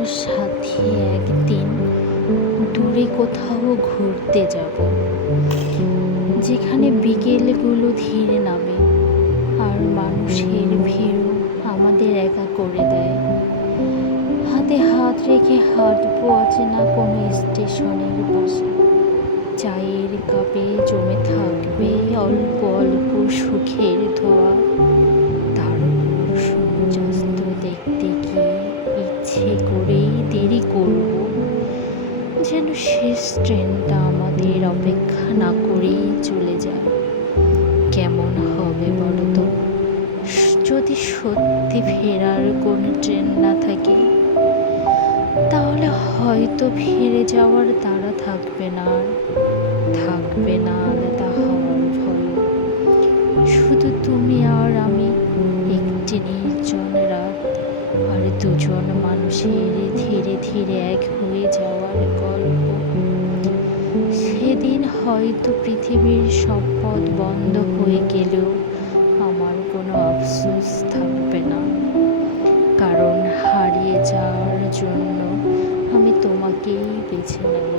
তোমার সাথে একদিন দূরে কোথাও ঘুরতে যাব, যেখানে বিকেলগুলো ধীরে নামে আর মানুষের ভিড়ও আমাদের একা করে দেয়। হাতে হাত রেখে হাঁটবো অচেনা কোনো স্টেশনের পাশে। চায়ের কাপে জমে থাকবে অল্প অল্প সুখের ধোয়া। তার উপর সূর্যাস্ত দেখতে গিয়ে ইচ্ছে করেই দেরি করব, যেন শেষ ট্রেনটা আমাদের অপেক্ষা না করেই চলে যায়। কেমন হবে বলো তো, যদি সত্যি ফেরার কোনো ট্রেন না থাকে? তাহলে হয়তো ফিরে যাওয়ার তাড়া থাকবে না, আর থাকবে না আলাদা হওয়ার ভয়। শুধু তুমি আর আমি, একটি নির্জন রাত, আর দুজন মানুষের ধীরে ধীরে এক হয়ে যাওয়ার গল্প। সেদিন হয়তো পৃথিবীর সব পথ বন্ধ হয়ে গেলেও আমার কোনো আফসোস থাকবে না, কারণ হারিয়ে যাওয়ার জন্য আমি তোমাকেই বেছে নেব।